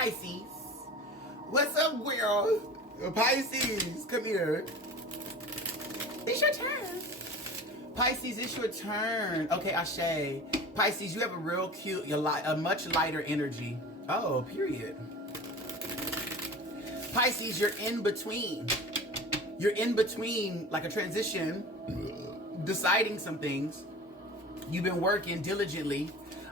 Pisces. What's up, girl? Pisces, come here. It's your turn. Pisces, it's your turn. Okay, Ashe. Pisces, you have a real cute, a much lighter energy. Oh, period. Pisces, you're in between. You're in between, like a transition, deciding some things. You've been working diligently.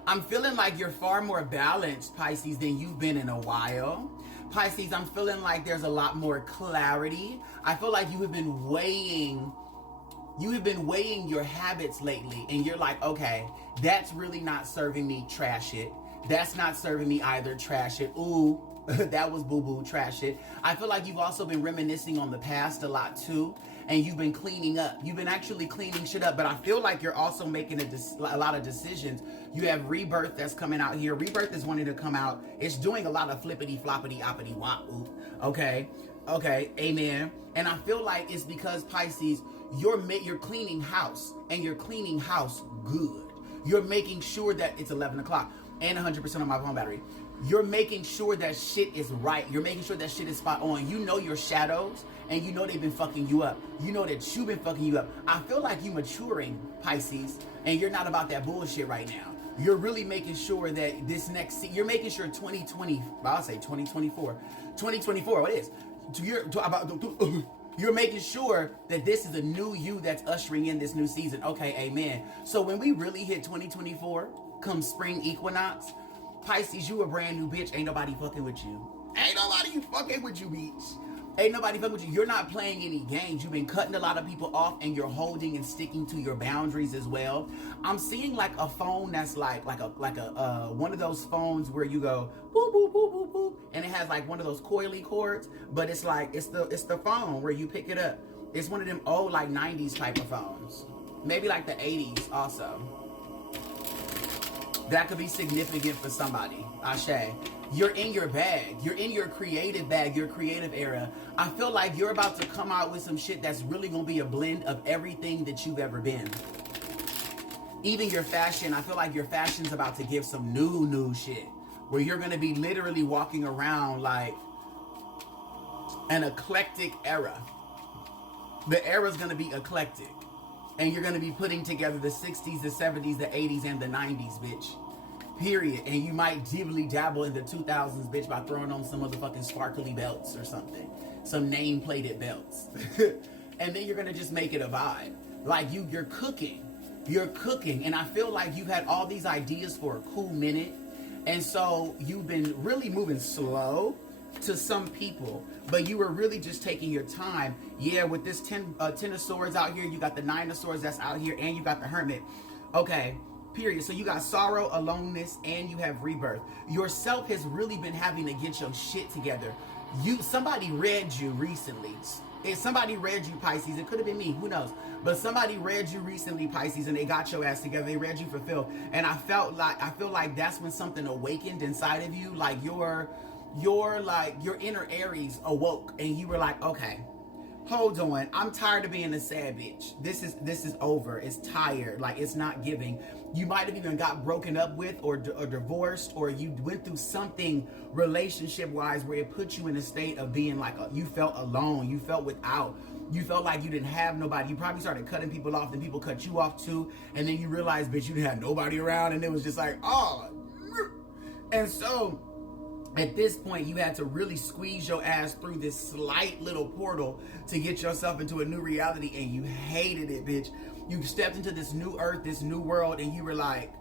I'm feeling like you're far more balanced, Pisces, than you've been in a while. Pisces, I'm feeling like there's a lot more clarity. I feel like you have been weighing your habits lately, and you're like, okay, that's really not serving me, trash it. That's not serving me either, trash it. Ooh, that was boo-boo, trash it. I feel like you've also been reminiscing on the past a lot too, and you've been cleaning up. You've been actually cleaning shit up, but I feel like you're also making a lot of decisions. You have rebirth that's coming out here. Rebirth is wanting to come out. It's doing a lot of flippity, floppity, oppity, wop, oop. Okay, amen. And I feel like it's because, Pisces, you're cleaning house, and you're cleaning house good. You're making sure that it's 11 o'clock and 100% on my phone battery. You're making sure that shit is right. You're making sure that shit is spot on. You know your shadows, and you know they've been fucking you up. You know that you've been fucking you up. I feel like you maturing, Pisces, and you're not about that bullshit right now. You're really making sure that this next, you're making sure 2020, I'll say 2024, what is? You're making sure that this is a new you that's ushering in this new season. Okay, amen. So when we really hit 2024, come spring equinox, Pisces, you a brand new bitch. Ain't nobody fucking with you. Ain't nobody fucking with you, bitch. Ain't nobody fucking with you. You're not playing any games. You've been cutting a lot of people off, and you're holding and sticking to your boundaries as well. I'm seeing like a phone that's like a one of those phones where you go boop boop boop boop boop, and it has like one of those coily cords, but it's like it's the phone where you pick it up. It's one of them old like 90s type of phones, maybe like the 80s also. That could be significant for somebody. Ashe. You're in your bag. You're in your creative bag, your creative era. I feel like you're about to come out with some shit that's really going to be a blend of everything that you've ever been. Even your fashion, I feel like your fashion's about to give some new shit. Where you're going to be literally walking around like an eclectic era. The era's going to be eclectic. And you're going to be putting together the 60s, the 70s, the 80s, and the 90s, bitch. Period. And you might dibbly dabble in the 2000s, bitch, by throwing on some motherfucking sparkly belts or something. Some name-plated belts. And then you're going to just make it a vibe. Like you're cooking. You're cooking. And I feel like you've had all these ideas for a cool minute. And so you've been really moving slow to some people, but you were really just taking your time. Yeah, with this 10 of swords out here, you got the 9 of swords that's out here, and you got the hermit. Okay, period. So you got sorrow, aloneness, and you have rebirth. Yourself has really been having to get your shit together. Somebody read you recently. If somebody read you, Pisces, it could have been me, who knows? But somebody read you recently, Pisces, and they got your ass together. They read you for Phil, and I feel like that's when something awakened inside of you, like your inner Aries awoke, and you were like, okay, hold on, I'm tired of being a sad bitch. This is over. It's tired. Like, it's not giving. You might have even got broken up with or divorced, or you went through something relationship wise where it put you in a state of being like you felt alone. You felt without. You felt like you didn't have nobody. You probably started cutting people off, and people cut you off too. And then you realized, bitch, you didn't have nobody around, and it was just like, oh. And so at this point, you had to really squeeze your ass through this slight little portal to get yourself into a new reality, and you hated it, bitch. You stepped into this new earth, this new world, and you were like,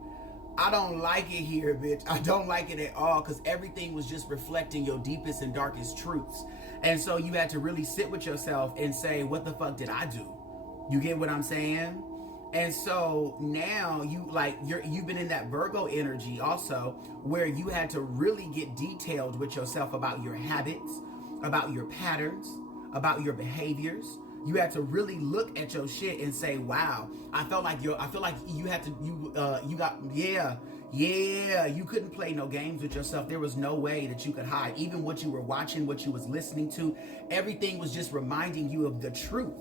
I don't like it here, bitch. I don't like it at all, because everything was just reflecting your deepest and darkest truths. And so you had to really sit with yourself and say, what the fuck did I do? You get what I'm saying? And so now you've been in that Virgo energy also, where you had to really get detailed with yourself about your habits, about your patterns, about your behaviors. You had to really look at your shit and say, wow, I feel like you couldn't play no games with yourself. There was no way that you could hide. Even what you were watching, what you was listening to, everything was just reminding you of the truth.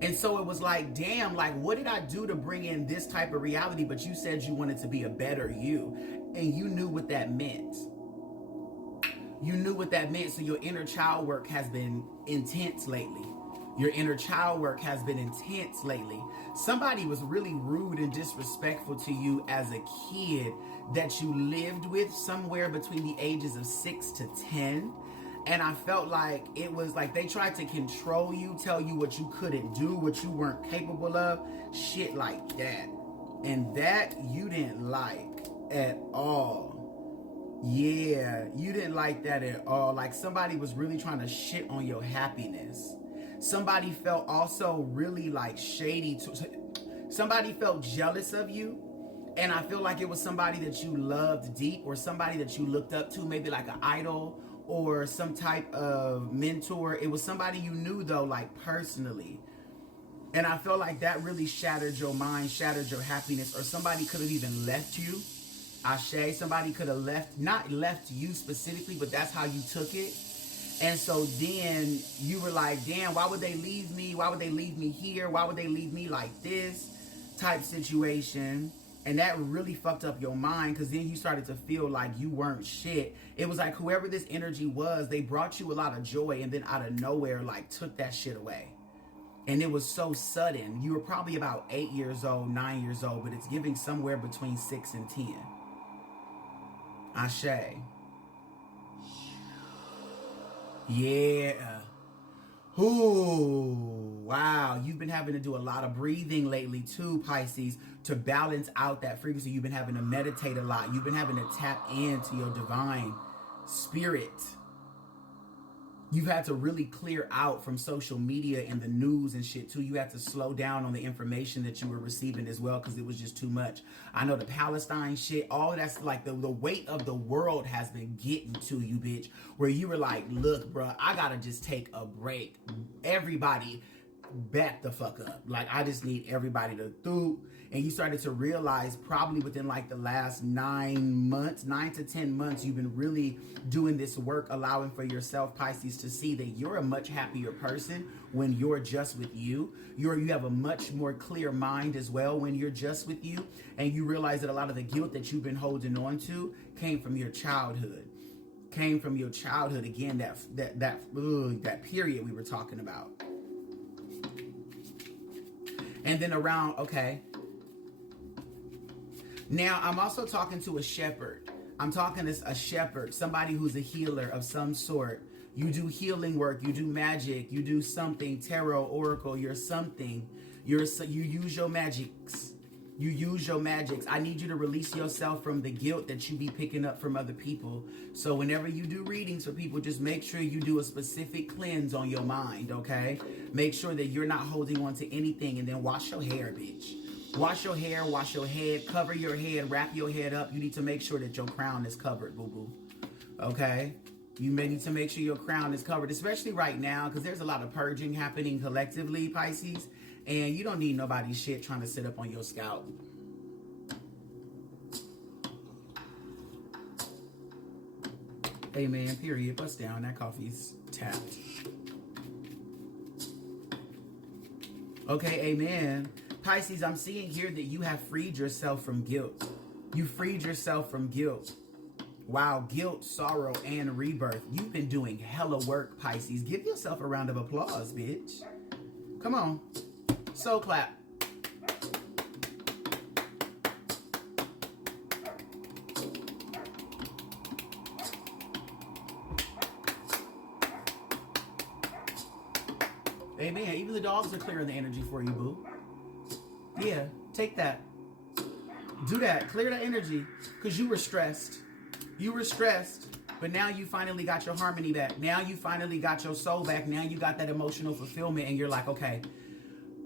And so it was like, damn, like, what did I do to bring in this type of reality? But you said you wanted to be a better you, and you knew what that meant. You knew what that meant. So your inner child work has been intense lately. Your inner child work has been intense lately. Somebody was really rude and disrespectful to you as a kid that you lived with somewhere between the ages of 6 to 10. And I felt like it was like they tried to control you, tell you what you couldn't do, what you weren't capable of, shit like that. And that you didn't like at all. Yeah, you didn't like that at all. Like somebody was really trying to shit on your happiness. Somebody felt also really like shady. Somebody felt jealous of you. And I feel like it was somebody that you loved deep, or somebody that you looked up to, maybe like an idol or some type of mentor. It was somebody you knew though, like personally. And I feel like that really shattered your mind, shattered your happiness, or somebody could have even left you. Ashe, somebody could have left, not left you specifically, but that's how you took it. And so then you were like, damn, why would they leave me? Why would they leave me here? Why would they leave me like this type situation? And that really fucked up your mind, because then you started to feel like you weren't shit. It was like whoever this energy was, they brought you a lot of joy, and then out of nowhere, like took that shit away. And it was so sudden. You were probably about 8 years old, 9 years old, but it's giving somewhere between 6 and 10. Ashe. Yeah. Ooh, wow. You've been having to do a lot of breathing lately too, Pisces, to balance out that frequency. You've been having to meditate a lot. You've been having to tap into your divine spirit. You've had to really clear out from social media and the news and shit too. You had to slow down on the information that you were receiving as well, because it was just too much. I know the Palestine shit, all that's like the weight of the world has been getting to you, bitch. Where you were like, look, bro, I gotta just take a break. Everybody back the fuck up. Like, I just need everybody to do. And you started to realize probably within like the last 9 to 10 months, you've been really doing this work, allowing for yourself, Pisces, to see that you're a much happier person when you're just with you. You have a much more clear mind as well when you're just with you. And you realize that a lot of the guilt that you've been holding on to came from your childhood. Came from your childhood. Again, that period we were talking about. And then around, okay. Now, I'm also talking to a shepherd. I'm talking to a shepherd, somebody who's a healer of some sort. You do healing work, you do magic, you do something, tarot, oracle, you're something. You use your magics. You use your magics. I need you to release yourself from the guilt that you be picking up from other people. So whenever you do readings for people, just make sure you do a specific cleanse on your mind, okay? Make sure that you're not holding on to anything, and then wash your hair, bitch. Wash your hair, wash your head, cover your head, wrap your head up. You need to make sure that your crown is covered, boo-boo. Okay? You may need to make sure your crown is covered, especially right now, because there's a lot of purging happening collectively, Pisces. And you don't need nobody's shit trying to sit up on your scalp. Amen, period. Bust down. That coffee's tapped. Okay, amen. Pisces, I'm seeing here that you have freed yourself from guilt. You freed yourself from guilt. Wow, guilt, sorrow, and rebirth. You've been doing hella work, Pisces. Give yourself a round of applause, bitch. Come on. Soul clap. Amen. Even the dogs are clearing the energy for you, boo. Yeah, take that. Do that. Clear the energy. Because you were stressed. You were stressed. But now you finally got your harmony back. Now you finally got your soul back. Now you got that emotional fulfillment. And you're like, okay,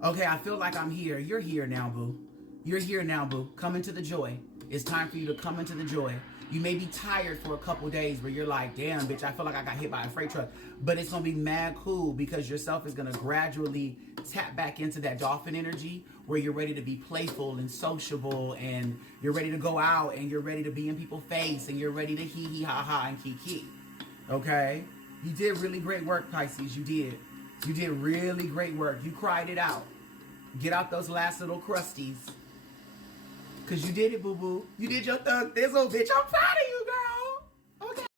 I feel like I'm here. You're here now, boo. You're here now, boo. Come into the joy. It's time for you to come into the joy. You may be tired for a couple days where you're like, damn, bitch, I feel like I got hit by a freight truck. But it's going to be mad cool, because yourself is going to gradually tap back into that dolphin energy where you're ready to be playful and sociable, and you're ready to go out, and you're ready to be in people's face, and you're ready to hee hee ha ha and kiki. Okay? You did really great work, Pisces. You did. You did really great work. You cried it out. Get out those last little crusties. Because you did it, boo-boo. You did your thug thizzle, bitch. I'm proud